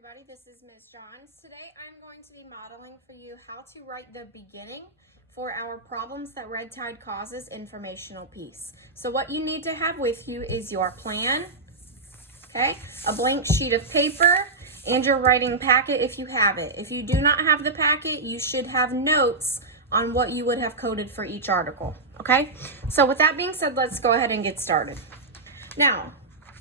everybody, this is Ms. Johns. Today I'm going to be modeling for you how to write the beginning for our problems that red tide causes informational piece. So what you need to have with you is your plan, okay, a blank sheet of paper, and your writing packet if you have it. If you do not have the packet, you should have notes on what you would have coded for each article, okay? So with that being said, let's go ahead and get started. Now,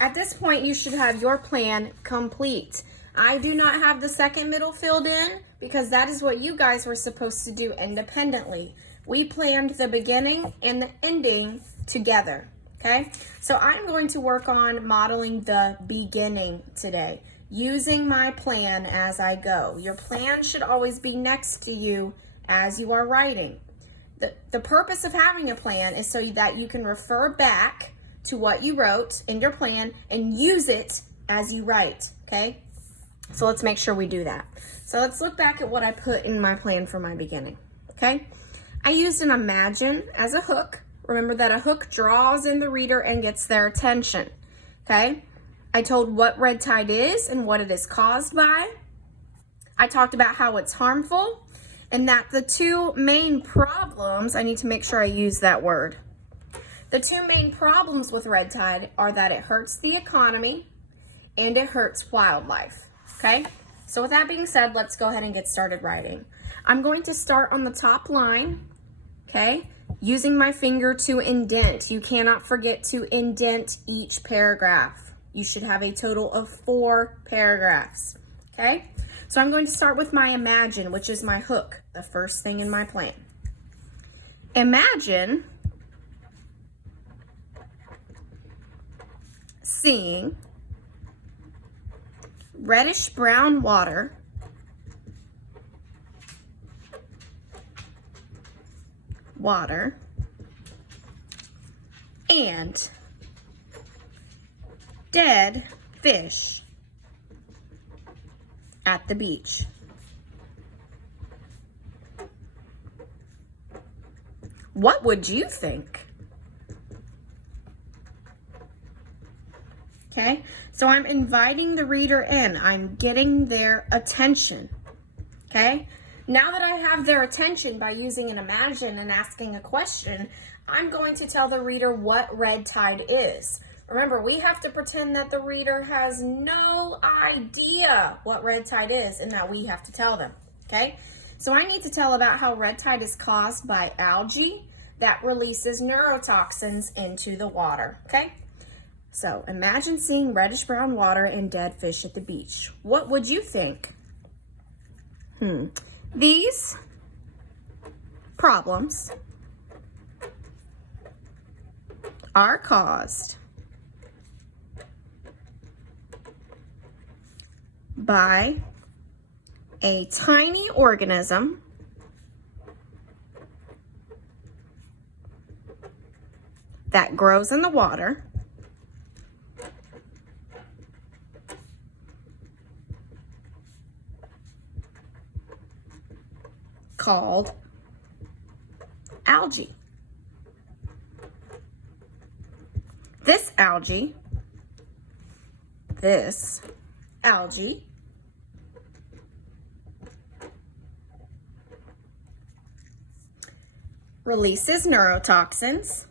at this point, you should have your plan complete. I do not have the second middle filled in because that is what you guys were supposed to do independently. We planned the beginning and the ending together, okay? So I'm going to work on modeling the beginning today, using my plan as I go. Your plan should always be next to you as you are writing. The purpose of having a plan is so that you can refer back to what you wrote in your plan and use it as you write, okay? So let's make sure we do that. So let's look back at what I put in my plan for my beginning, okay? I used an imagine as a hook. Remember that a hook draws in the reader and gets their attention, okay? I told what red tide is and what it is caused by. I talked about how it's harmful and that the two main problems, I need to make sure I use that word. The two main problems with red tide are that it hurts the economy and it hurts wildlife, okay? So with that being said, let's go ahead and get started writing. I'm going to start on the top line, okay? Using my finger to indent. You cannot forget to indent each paragraph. You should have a total of 4 paragraphs, okay? So I'm going to start with my imagine, which is my hook, the first thing in my plan. Imagine seeing reddish brown water and dead fish at the beach. What would you think? Okay, so I'm inviting the reader in. I'm getting their attention, okay? Now that I have their attention by using an imagine and asking a question, I'm going to tell the reader what red tide is. Remember, we have to pretend that the reader has no idea what red tide is and that we have to tell them, okay? So I need to tell about how red tide is caused by algae that releases neurotoxins into the water, okay? So imagine seeing reddish brown water and dead fish at the beach. What would you think? These problems are caused by a tiny organism that grows in the water called algae. This algae releases neurotoxins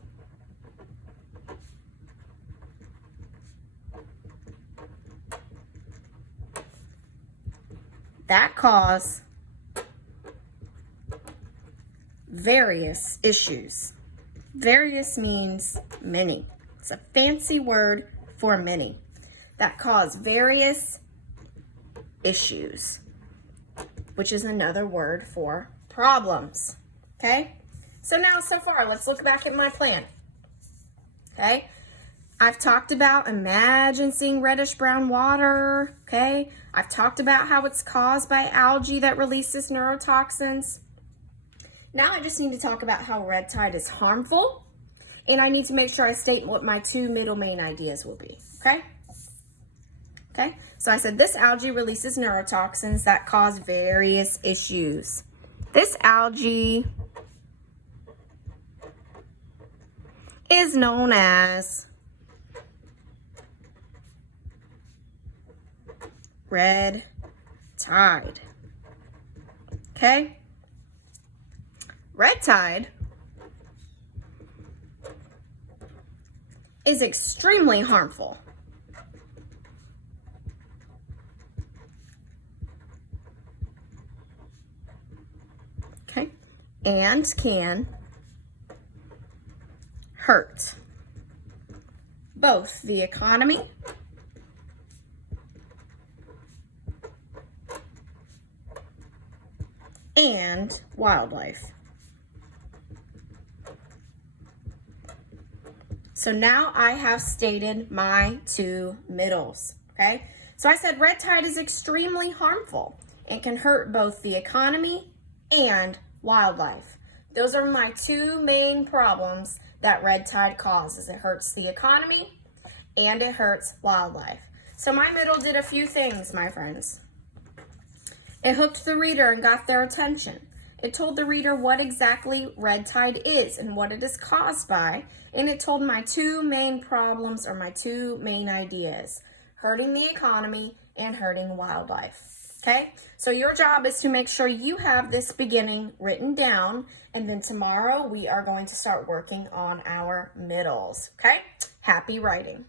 that cause various issues. Various means many. It's a fancy word for many. That cause various issues, which is another word for problems, okay? So far, let's look back at my plan, okay? I've talked about imagine seeing reddish brown water, okay? I've talked about how it's caused by algae that releases neurotoxins. Now I just need to talk about how red tide is harmful, and I need to make sure I state what my 2 middle main ideas will be, okay? Okay, so I said this algae releases neurotoxins that cause various issues. This algae is known as red tide. Okay? Red tide is extremely harmful. Okay? And can hurt both the economy and wildlife. So now I have stated my two middles, okay? So I said red tide is extremely harmful. It can hurt both the economy and wildlife. Those are my two main problems that red tide causes. It hurts the economy and it hurts wildlife. So my middle did a few things, my friends. It hooked the reader and got their attention. It told the reader what exactly red tide is and what it is caused by, and it told my two main problems or my two main ideas, hurting the economy and hurting wildlife. Okay, so your job is to make sure you have this beginning written down, and then tomorrow we are going to start working on our middles. Okay, happy writing.